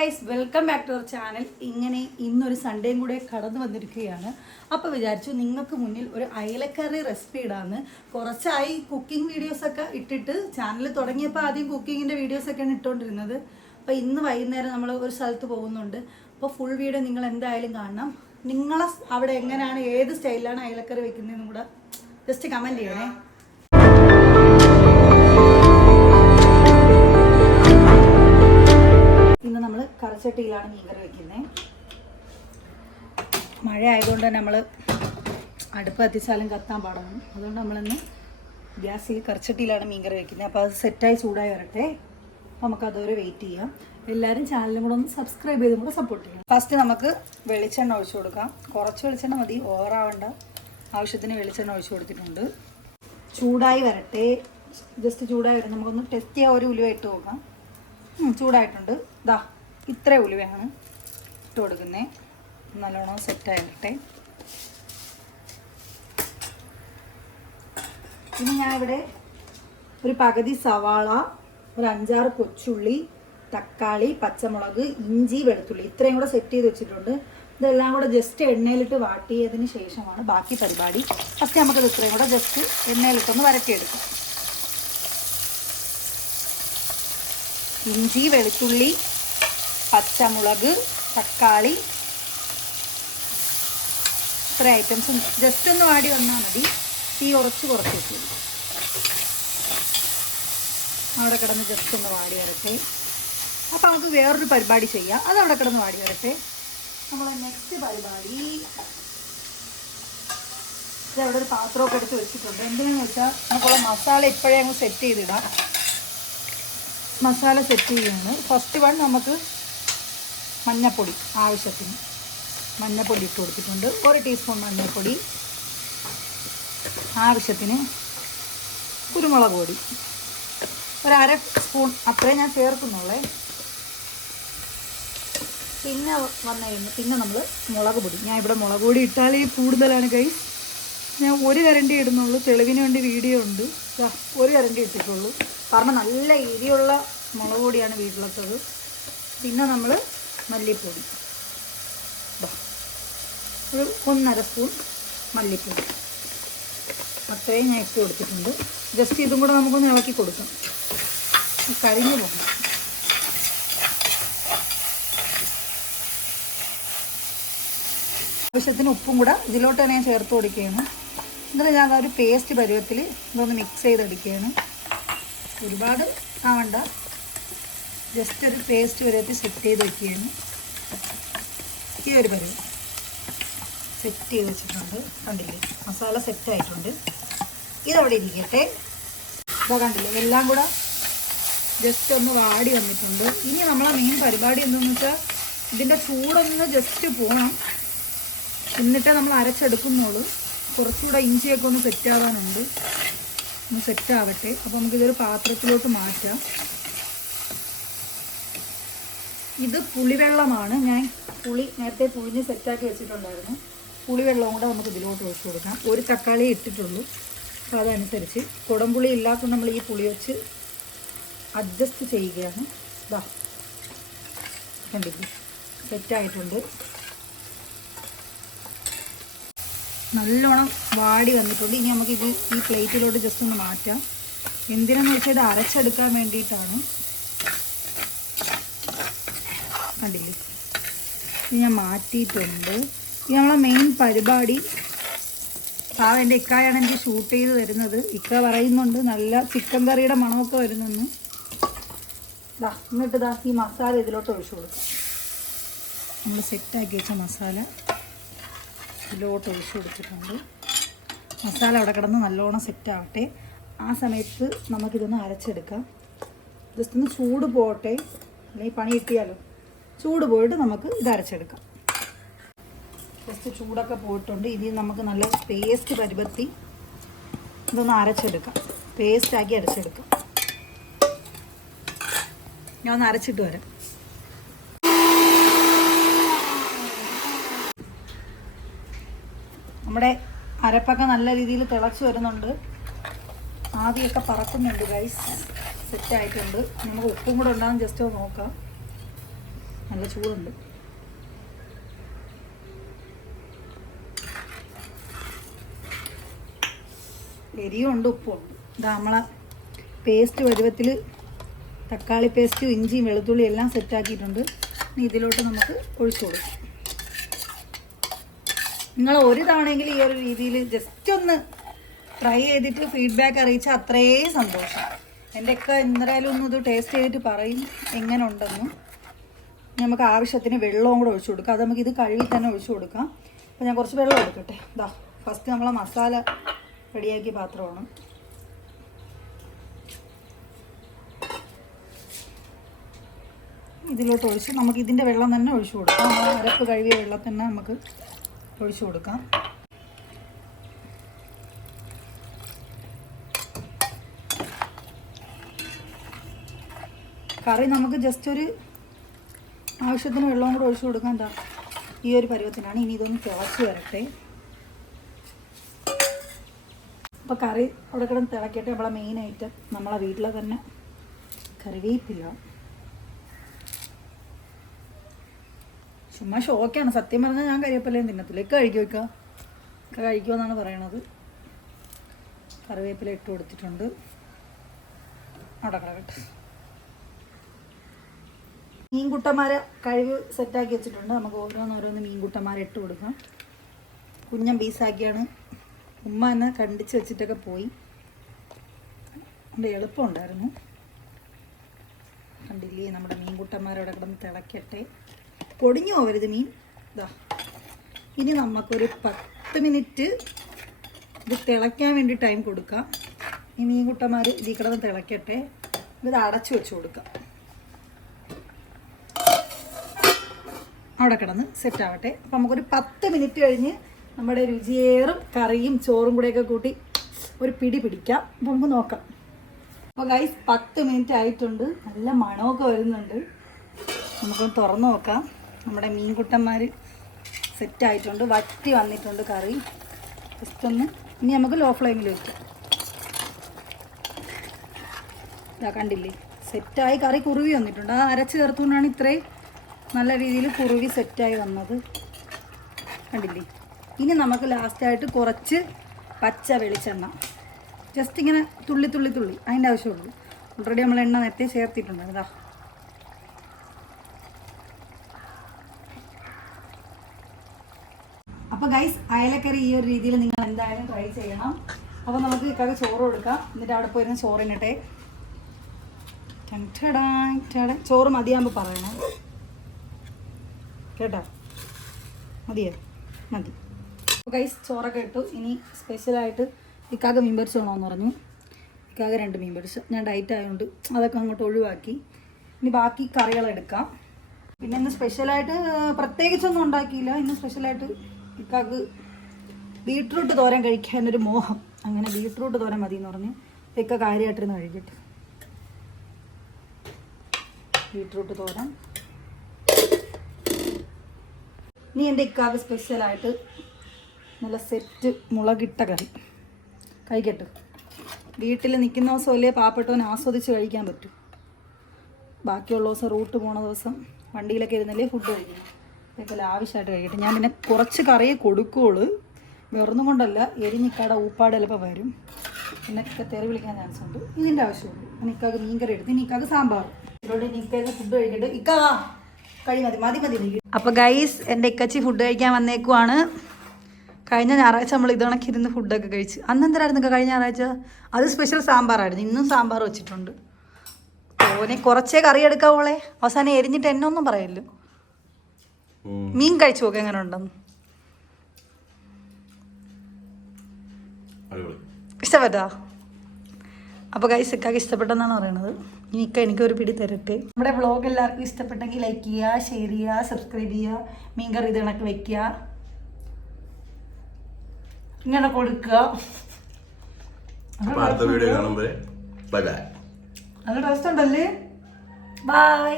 Guys welcome back to our channel ഇങ്ങനെ ഇന്നൊരു സൺഡേയും കൂടെ കടന്നു വന്നിരിക്കുകയാണ്. അപ്പോൾ വിചാരിച്ചു നിങ്ങൾക്ക് മുന്നിൽ ഒരു അയലക്കറി റെസിപ്പി ഇടാന്ന്. കുറച്ചായി കുക്കിംഗ് വീഡിയോസൊക്കെ ഇട്ടിട്ട് ചാനൽ തുടങ്ങിയപ്പോൾ ആദ്യം കുക്കിങ്ങിന്റെ വീഡിയോസൊക്കെയാണ് ഇട്ടുകൊണ്ടിരുന്നത് അപ്പോൾ ഇന്ന് വൈകുന്നേരം നമ്മൾ ഒരു സ്ഥലത്ത് പോകുന്നുണ്ട്. അപ്പോൾ ഫുൾ വീഡിയോ നിങ്ങൾ എന്തായാലും കാണണം. നിങ്ങളെ അവിടെ എങ്ങനെയാണ് ഏത് സ്റ്റൈലിലാണ് അയലക്കറി വെക്കുന്നതെന്നും കൂടെ ജസ്റ്റ് കമന്റ് ചെയ്യണേ. നമ്മൾ മീൻ കറി വെക്കുന്നത് മഴ ആയതുകൊണ്ട് നമ്മൾ അടുപ്പ് കത്തിച്ചാലും കത്താൻ പാടാണ്. അതുകൊണ്ട് നമ്മളിന്ന് ഗ്യാസിൽ കറിച്ചട്ടിയിലാണ് മീൻ കറി വെക്കുന്നത് അപ്പോൾ അത് സെറ്റായി ചൂടായി വരട്ടെ. അപ്പോൾ നമുക്ക് അതുവരെ വെയിറ്റ് ചെയ്യാം. എല്ലാവരും ചാനലും കൂടെ ഒന്ന് സബ്സ്ക്രൈബ് ചെയ്തും കൂടെ സപ്പോർട്ട് ചെയ്യാം ഫസ്റ്റ് നമുക്ക് വെളിച്ചെണ്ണ ഒഴിച്ചു കൊടുക്കാം. കുറച്ച് വെളിച്ചെണ്ണ മതി. ഓവറാവേണ്ട ആവശ്യത്തിന് വെളിച്ചെണ്ണ ഒഴിച്ചു കൊടുത്തിട്ടുണ്ട്. ചൂടായി വരട്ടെ. ജസ്റ്റ് ചൂടായി വരട്ടെ. നമുക്കൊന്ന് ടെസ്റ്റ് ചെയ്യാൻ ഒരു ഉലുവ ഇട്ട് നോക്കാം. ചൂടായിട്ടുണ്ട്. ദാ. ഇത്ര ഉലുവയാണ് ഇട്ട് കൊടുക്കുന്നത് നല്ലോണം സെറ്റായിട്ടെ ഇനി ഞാൻ ഇവിടെ ഒരു പകുതി സവാള ഒരു അഞ്ചാറ് കൊച്ചുള്ളി തക്കാളി പച്ചമുളക് ഇഞ്ചി വെളുത്തുള്ളി ഇത്രയും കൂടെ സെറ്റ് ചെയ്ത് വെച്ചിട്ടുണ്ട്. ഇതെല്ലാം കൂടെ ജസ്റ്റ് എണ്ണയിലിട്ട് വാട്ടിയതിന് ശേഷമാണ് ബാക്കി പരിപാടി. ഫസ്റ്റ് നമുക്കത് ഇത്രയും കൂടെ ജസ്റ്റ് എണ്ണയിലിട്ടൊന്ന് വരട്ടിയെടുക്കാം. ഇഞ്ചി വെളുത്തുള്ളി പച്ചമുളക് തക്കാളി ഇത്ര ഐറ്റംസ് ജസ്റ്റ് ഒന്ന് വാടി വന്നാൽ മതി. തീ ഉറച്ച് കുറച്ച് വെച്ചു അവിടെ കിടന്ന് ജസ്റ്റ് ഒന്ന് വാടി വരട്ടെ. അപ്പോൾ നമുക്ക് വേറൊരു പരിപാടി ചെയ്യാം. അത് അവിടെ കിടന്ന് വാടി വരട്ടെ. നമ്മൾ നെക്സ്റ്റ് പരിപാടി. അവിടെ ഒരു പാത്രമൊക്കെ എടുത്ത് വെച്ചിട്ടുണ്ട്. എന്തിനാന്ന് വെച്ചാൽ നമുക്കുള്ള മസാല ഇപ്പോഴേ അങ്ങ് സെറ്റ് ചെയ്തിടാം മസാല സെറ്റ് ചെയ്യുന്നു ഫസ്റ്റ് വൺ നമുക്ക് മഞ്ഞപ്പൊടി ആവശ്യത്തിന്. മഞ്ഞപ്പൊടി ഇട്ട് കൊടുത്തിട്ടുണ്ട്. ഒരു ടീസ്പൂൺ മഞ്ഞൾപ്പൊടി ആവശ്യത്തിന് കുരുമുളക് പൊടി. ഒരു അര സ്പൂൺ അത്രേ ഞാൻ ചേർക്കുന്നുള്ളേ. പിന്നെ വന്നു കഴിഞ്ഞ് പിന്നെ നമ്മൾ മുളക് പൊടി. ഞാൻ ഇവിടെ മുളക് പൊടി ഇട്ടാലേ കൂടുതലാണ് കൈ ഞാൻ ഒരു കരണ്ടി ഇടുന്നുള്ളൂ. തെളിവിന് വേണ്ടി വീഡിയോ ഉണ്ട്. ഒരു കരണ്ടി ഇട്ടിട്ടുള്ളൂ. കാരണം നല്ല എരിയുള്ള മുളക് പൊടിയാണ് വീട്ടിലത്തത്. പിന്നെ നമ്മൾ മല്ലിപ്പൊടി. ഒരു ഒന്നര സ്പൂൺ മല്ലിപ്പൊടി. അത്രയും ഞാൻ ഇട്ട് കൊടുത്തിട്ടുണ്ട്. ജസ്റ്റ് ഇതും കൂടെ നമുക്കൊന്ന് ഇളക്കി കൊടുക്കാം. കരിഞ്ഞു പോകും ആവശ്യത്തിന് ഉപ്പും കൂടെ ഇതിലോട്ട് തന്നെ ഞാൻ ചേർത്ത് കൊടുക്കുകയാണ്. എന്നിട്ട് ഞാൻ ഒരു പേസ്റ്റ് പരുവത്തിൽ ഇതൊന്ന് മിക്സ് ചെയ്തെടുക്കുകയാണ്. ഒരുപാട് ആവണ്ട. ജസ്റ്റ് ഒരു പേസ്റ്റ് പരുവത്തിൽ സെറ്റ് ചെയ്ത് വെക്കുകയാണ്. ഈ ഒരു പരുവ് സെറ്റ് ചെയ്ത് വെച്ചിട്ടുണ്ട്. കണ്ടില്ലേ? മസാല സെറ്റ് ആയിട്ടുണ്ട്. ഇതവിടെ ഇരിക്കട്ടെ. അപ്പോൾ കണ്ടില്ലേ? എല്ലാം കൂടെ ജസ്റ്റ് ഒന്ന് വാടി വന്നിട്ടുണ്ട്. ഇനി നമ്മളെ മെയിൻ പരിപാടി എന്താണെന്ന് വെച്ചാൽ ഇതിന്റെ ചൂടൊന്ന് ജസ്റ്റ് പോകണം എന്നിട്ടേ നമ്മൾ അരച്ചെടുക്കുന്നുള്ളൂ. കുറച്ചുകൂടെ ഇഞ്ചിയൊക്കെ ഒന്ന് സെറ്റ് ആവാനുണ്ട്. ഒന്ന് സെറ്റ് ആവട്ടെ. അപ്പോൾ നമുക്കിതൊരു പാത്രത്തിലോട്ട് മാറ്റാം. ഇത് പുളിവെള്ളമാണ്. ഞാൻ പുളി നേരത്തെ പുളിഞ്ഞ് സെറ്റാക്കി വെച്ചിട്ടുണ്ടായിരുന്നു. പുളിവെള്ളവും കൂടെ നമുക്ക് ഇതിലോട്ട് ഒഴിച്ചു കൊടുക്കാം. ഒരു തക്കാളി ഇട്ടിട്ടുള്ളൂ. അപ്പോൾ അതനുസരിച്ച് കുടംപുളി ഇല്ലാത്ത നമ്മൾ ഈ പുളി വെച്ച് അഡ്ജസ്റ്റ് ചെയ്യുകയാണ്. ഇതാ കണ്ടില്ലേ? സെറ്റായിട്ടുണ്ട്. നല്ലോണം വാടി വന്നിട്ടുണ്ട്. ഇനി നമുക്കിത് ഈ പ്ലേറ്റിലോട്ട് ജസ്റ്റ് ഒന്ന് മാറ്റാം. എന്തിനാന്ന് വെച്ചാൽ ഇത് അരച്ചെടുക്കാൻ വേണ്ടിയിട്ടാണ്. കണ്ടില്ലേ? ഇത് ഞാൻ മാറ്റിയിട്ടുണ്ട്. ഇത് നമ്മളെ മെയിൻ പരിപാടി. ആ എന്റെ ഇക്കായാണ് എനിക്ക് ഷൂട്ട് ചെയ്ത് തരുന്നത്. ഇക്ക പറയുന്നുണ്ട് നല്ല ചിക്കൻ കറിയുടെ മണമൊക്കെ വരുന്നെന്ന്. ദാ എന്നിട്ട് ദാ ഈ മസാല ഇതിലോട്ട് ഒഴിച്ചു കൊടുക്കാം. നമ്മൾ സെറ്റാക്കി വെച്ച മസാല ഇതിലോട്ട് ഒഴിച്ചു കൊടുത്തിട്ടുണ്ട്. മസാല അവിടെ കിടന്ന് നല്ലോണം സെറ്റ് ആവട്ടെ. ആ സമയത്ത് നമുക്കിതൊന്ന് അരച്ചെടുക്കാം. ജസ്റ്റ് ഒന്ന് ചൂട് പോകട്ടെ അല്ലെങ്കിൽ പണി കിട്ടിയാലോ? ചൂട് പോയിട്ട് നമുക്ക് ഇത് അരച്ചെടുക്കാം. ജസ്റ്റ് ചൂടൊക്കെ പോയിട്ടുണ്ട്. ഇനി നമുക്ക് നല്ല പേസ്റ്റ് പരിപത്തി ഇതൊന്ന് അരച്ചെടുക്കാം. പേസ്റ്റാക്കി അരച്ചെടുക്കാം. ഞാൻ ഒന്ന് അരച്ചിട്ട് വരാം. നമ്മുടെ അരപ്പൊക്കെ നല്ല രീതിയിൽ തിളച്ച് വരുന്നുണ്ട്. ആദ്യമൊക്കെ പറക്കുന്നുണ്ട് ഗൈസ് സെറ്റ് ആയിട്ടുണ്ട്. നമുക്ക് ഉപ്പും കൂടെ ഉണ്ടാകും ജസ്റ്റ് നോക്കാം. നല്ല ചൂടുണ്ട്. എരിയുണ്ട് ഉപ്പുണ്ട് ഇതാ നമ്മളെ പേസ്റ്റ് വരുവത്തിൽ തക്കാളി പേസ്റ്റും ഇഞ്ചിയും വെളുത്തുള്ളി എല്ലാം സെറ്റാക്കിയിട്ടുണ്ട് ഇനി ഇതിലോട്ട് നമുക്ക് ഒഴിച്ചു കൊടുക്കാം. നിങ്ങൾ ഒരു തവണയെങ്കിലും ഈ ഒരു രീതിയിൽ ജസ്റ്റ് ഒന്ന് ട്രൈ ചെയ്തിട്ട് ഫീഡ്ബാക്ക് അറിയിച്ചാൽ അത്രയും സന്തോഷം. എന്റെയൊക്കെ എന്തായാലും ഒന്ന് ഇത് ടേസ്റ്റ് ചെയ്തിട്ട് പറയും എങ്ങനെ ഉണ്ടെന്ന് നമുക്ക് ആവശ്യത്തിന് വെള്ളവും കൂടെ ഒഴിച്ചു കൊടുക്കാം. അത് നമുക്ക് ഇത് കഴുകി തന്നെ ഒഴിച്ചു കൊടുക്കാം. അപ്പോൾ ഞാൻ കുറച്ച് വെള്ളം എടുക്കട്ടെ. ഇതാ ഫസ്റ്റ് നമ്മളെ മസാല റെഡിയാക്കിയ പാത്രമാണ്. ഇതിലോട്ട് ഒഴിച്ച് നമുക്ക് ഇതിന്റെ വെള്ളം തന്നെ ഒഴിച്ചു കൊടുക്കാം. ആ അരപ്പ് കഴുകിയ വെള്ളം തന്നെ നമുക്ക് ഒഴിച്ചു കൊടുക്കാം. കറി നമുക്ക് ജസ്റ്റ് ഒരു ആവശ്യത്തിന് വെള്ളവും കൂടെ ഒഴിച്ചു കൊടുക്കാൻ എന്താ ഈ ഒരു പരുവത്തിനാണ്. ഇനി ഇതൊന്ന് തിളച്ച് വരട്ടെ. അപ്പോൾ കറി അവിടെ കിടന്ന് തിളക്കട്ടെ. നമ്മളെ ഐറ്റം നമ്മളെ വീട്ടിലെ തന്നെ കറിവേപ്പില്ല ചുമ്മാ ഷോക്കാണ്. സത്യം പറഞ്ഞാൽ ഞാൻ കരിവേപ്പിലയും തിന്നത്തില്ല. ഒക്കെ കഴിക്കും വയ്ക്കുക കഴിക്കുമെന്നാണ് പറയണത്. കറിവേപ്പില ഇട്ട് കൊടുത്തിട്ടുണ്ട്. അവിടെ കിടക്കട്ടെ. മീൻകുട്ടന്മാരെ കഴിവ് സെറ്റാക്കി വെച്ചിട്ടുണ്ട്. നമുക്ക് ഓരോന്നോരോന്ന് മീൻകുട്ടന്മാരെ ഇട്ട് കൊടുക്കാം. കുഞ്ഞം പീസാക്കിയാണ്. ഉമ്മ എന്നെ കണ്ടിച്ച് വെച്ചിട്ടൊക്കെ പോയി. എന്റെ എളുപ്പമുണ്ടായിരുന്നു. കണ്ടില്ലേ നമ്മുടെ മീൻകുട്ടന്മാരവിടെ കിടന്ന് തിളക്കട്ടെ. പൊടിഞ്ഞു പോകരുത് മീൻ. ഇതാ ഇനി നമുക്കൊരു പത്ത് മിനിറ്റ് ഇത് തിളയ്ക്കാൻ വേണ്ടി ടൈം കൊടുക്കാം. ഈ മീൻകുട്ടന്മാർ ഇതിൽ കിടന്ന് തിളക്കട്ടെ. ഇത് അടച്ചു വെച്ച് കൊടുക്കാം. അവിടെ കിടന്ന് സെറ്റ് ആവട്ടെ. അപ്പം നമുക്കൊരു പത്ത് മിനിറ്റ് കഴിഞ്ഞ് നമ്മുടെ രുചിയേറും കറിയും ചോറും കൂടെയൊക്കെ കൂട്ടി ഒരു പിടി പിടിക്കാം. അപ്പം നമുക്ക് നോക്കാം. അപ്പോൾ ഗൈസ് പത്ത് മിനിറ്റ് ആയിട്ടുണ്ട്. നല്ല മണമൊക്കെ വരുന്നുണ്ട്. നമുക്കൊന്ന് തുറന്ന് നോക്കാം. നമ്മുടെ മീൻകുട്ടന്മാർ സെറ്റ് ആയിട്ടുണ്ട്. വറ്റി വന്നിട്ടുണ്ട് കറി. ജസ്റ്റ് ഒന്ന് ഇനി നമുക്ക് ലോ ഫ്ലെയിമിൽ വയ്ക്കാം ഇതാ കണ്ടില്ലേ? സെറ്റായി കറി കുറുവി വന്നിട്ടുണ്ട്. ആ അരച്ച് ചേർത്തുകൊണ്ടാണ് ഇത്രയും നല്ല രീതിയിൽ കുറുവി സെറ്റായി വന്നത്. കണ്ടില്ലേ? ഇനി നമുക്ക് ലാസ്റ്റായിട്ട് കുറച്ച് പച്ച വെളിച്ചെണ്ണ. ജസ്റ്റ് ഇങ്ങനെ തുള്ളി തുള്ളി തുള്ളി. അതിന്റെ ആവശ്യമുള്ളൂ. ഓൾറെഡി നമ്മൾ എണ്ണ നേരത്തെ ചേർത്തിട്ടുണ്ട്. ഇതാ. അപ്പോൾ ഗൈസ് അയലക്കറി ഈ ഒരു രീതിയിൽ നിങ്ങൾ എന്തായാലും ട്രൈ ചെയ്യണം. അപ്പോൾ നമുക്ക് ഇക്കാക്ക് ചോറ് കൊടുക്കാം. എന്നിട്ട് അവിടെ പോയിരുന്ന ചോറിനട്ടെ. ചോറ് മതിയാകുമ്പോൾ പറയണം. കേട്ടോ. മതിയോ? മതി. ഗൈസ് ചോറൊക്കെ ഇട്ടു. ഇനി സ്പെഷ്യലായിട്ട് ഇക്കാക്ക് മീൻ പൊരിച്ച് വേണമെന്ന് പറഞ്ഞു. ഇക്കാക്ക് രണ്ട് മീൻ പൊരിച്ച്. ഞാൻ ഡയറ്റ് ആയതുകൊണ്ട് അതൊക്കെ അങ്ങോട്ട് ഒഴിവാക്കി. ഇനി ബാക്കി കറികളെടുക്കാം പിന്നെ ഇന്ന് സ്പെഷ്യലായിട്ട് പ്രത്യേകിച്ചൊന്നും ഉണ്ടാക്കിയില്ല. ഇന്ന് സ്പെഷ്യലായിട്ട് ഇക്കാക്ക് ബീട്രൂട്ട് തോരൻ കഴിക്കാനൊരു മോഹം. അങ്ങനെ ബീട്രൂട്ട് തോരൻ മതി എന്ന് പറഞ്ഞു. ഇക്ക കാര്യമായിട്ടിരുന്ന് കഴിക്കട്ടെ. ബീട്രൂട്ട് തോരൻ. ഇനി എന്റെ ഇക്കാവ് സ്പെഷ്യലായിട്ട് നല്ല സെറ്റ് മുളകിട്ട കറി. കഴിക്കട്ടു വീട്ടിൽ നിൽക്കുന്ന ദിവസം വലിയ പാവപ്പെട്ടവൻ ആസ്വദിച്ച് കഴിക്കാൻ പറ്റും. ബാക്കിയുള്ള ദിവസം റൂട്ട് പോണ ദിവസം വണ്ടിയിലൊക്കെ ഇരുന്നല്ലേ ഫുഡ് കഴിക്കണം. ഇതൊക്കെ ആവശ്യമായിട്ട് കഴിക്കട്ടെ. ഞാൻ പിന്നെ കുറച്ച് കറിയെ കൊടുക്കുകയുള്ളൂ വെറുതും കൊണ്ടല്ല എരിഞ്ഞിക്കാടെ ഊപ്പാട് ചിലപ്പോൾ വരും. പിന്നെ ഒക്കെ തെറി വിളിക്കാൻ ചാൻസ് ഉണ്ട്. ഇതിന്റെ ആവശ്യമുള്ളൂ നിക്കാക്ക് മീൻ കറി എടുത്ത് നിക്കാക്ക് സാമ്പാർ. ഇതിലൂടെ നിക്കാക്ക് ഫുഡ് കഴിക്കട്ടെ. ഇക്കാ കഴി മതി മതി മതി. അപ്പോൾ ഗൈസ് എന്റെ ഇക്കച്ചി ഫുഡ് കഴിക്കാൻ വന്നേക്കുവാണ്. കഴിഞ്ഞ ഞായറാഴ്ച നമ്മൾ ഇതണക്ക് ഇരുന്ന് ഫുഡൊക്കെ കഴിച്ച്. അന്ന് എന്തായിരുന്നു കഴിഞ്ഞ ഞായറാഴ്ച? അത് സ്പെഷ്യൽ സാമ്പാറായിരുന്നു. ഇന്നും സാമ്പാർ വെച്ചിട്ടുണ്ട്. ഓനെ കുറച്ചേ കറി എടുക്കാവോളെ അവസാനം എരിഞ്ഞിട്ട് എന്നെ ഒന്നും പറയല്ലോ മീൻ കഴിച്ചു നോക്കാം എങ്ങനെ ഉണ്ടെന്ന്? ഇഷ്ടപ്പെട്ടോ? അപ്പോൾ ഗൈസ് ഇക്കാക്ക് ഇഷ്ടപ്പെട്ടെന്നാണ് പറയണത്. ഇനി ഇക്ക എനിക്കൊരു പിടി തരട്ടെ. നമ്മുടെ വ്ളോഗ് എല്ലാവർക്കും ഇഷ്ടപ്പെട്ടെങ്കിൽ ലൈക്ക് ചെയ്യുക ഷെയർ ചെയ്യുക സബ്സ്ക്രൈബ് ചെയ്യുക മീൻ കറി ഇത് കണക്ക് വെക്കുക. ഇങ്ങനെ കൊടുക്കുക. അത് അടുത്ത വീഡിയോ കാണുമ്പോൾ നല്ല ടേസ്റ്റ് ഉണ്ടല്ലേ? ബൈ